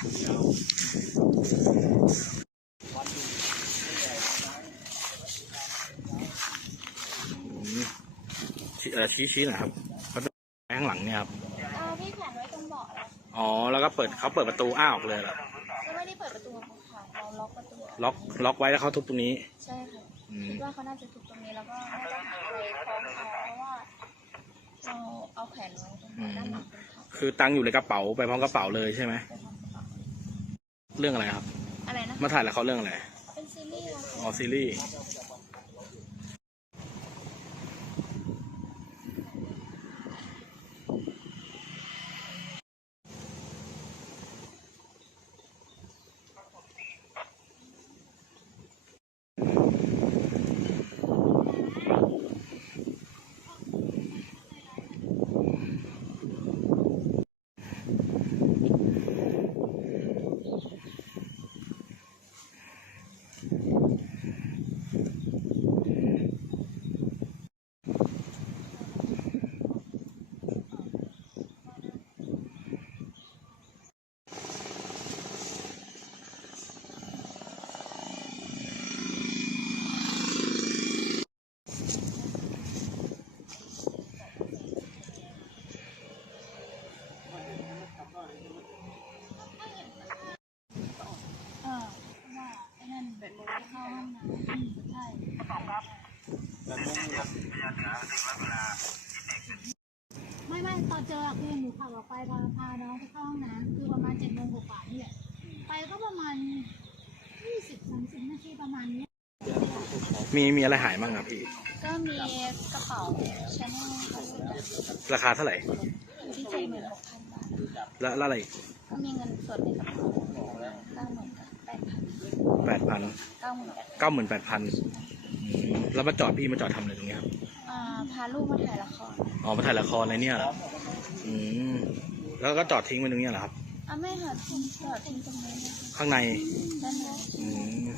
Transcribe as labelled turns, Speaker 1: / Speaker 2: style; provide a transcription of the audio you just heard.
Speaker 1: ชี้ชี้นะครับประข้างหลังเนี่ยครับ
Speaker 2: เอาพี่แขวนไว้ตรงเบาะแล้ว
Speaker 1: อ๋อ แล้วก็เปิดเขาเปิดประตูอ้าออกเลยหรอ
Speaker 2: ไม่ได้เปิดประตูค่ะเราล็อกประตู
Speaker 1: ล็อกล็อกไว้แล้วเขาทุบตรงนี้
Speaker 2: ใช่ค่ะ
Speaker 1: อืม
Speaker 2: คิดว่าเขาน่าจะทุบตรงนี้แล้วก็ไม่ต้ะหาอะไรคล้องคอเพราะว่าเราเอาแขวนไว้ตรงด้านหลัง
Speaker 1: คือตังอยู่ในกระเป๋าไปพร้อมกระเป๋าเลยใช่ไหม
Speaker 2: เรื่
Speaker 1: องอะไรครับ
Speaker 2: อะไรนะ
Speaker 1: มาถ่ายแล้วเขาเรื่องอะไร
Speaker 2: เป็นซีรีส์อะ
Speaker 1: อ๋อ
Speaker 2: ค่ะ
Speaker 1: ซีรีส์
Speaker 2: เออว่าไอ้นั่นแบบเข้าห้องน้ำอืมใช่ ไม่ไม่ตอนเจออะคือหนูขับออกไปพาพาน้องไปเข้าห้องน้ำคือประมาณเจ็ดโมงกว่าๆนี่แหละไปก็ประมาณยี่สิบสามสิบนาทีประมาณนี้
Speaker 1: มีมีอะไรหายบ้างครับพี่
Speaker 2: ก็มีกระเป๋าชาแนล
Speaker 1: ราคาเท่าไหร่
Speaker 2: ที่เจ็ดหมื่นหกพันบาท
Speaker 1: แล้วแล้วอะไรอีก
Speaker 2: ก็มีเงินสดในกระเป๋าเก้าหมื่นแปดพัน
Speaker 1: แปด พัน
Speaker 2: เก้าหมื่นแปด
Speaker 1: พันแล้วมาจอดพี่มาจอดทำอะไรตรงเนี้ยครับ
Speaker 2: อ่าพาลูกมาถ่ายละคร
Speaker 1: อ๋อมาถ่ายละครอะไรเนี่ยเหรออืมแล้วก็จอดทิ้งไว้ตรงเนี้ยเหรอครับ
Speaker 2: อ่าไม่ค่ะจอดทิ้งตรงนี้นะ
Speaker 1: ข้างใน
Speaker 2: อืม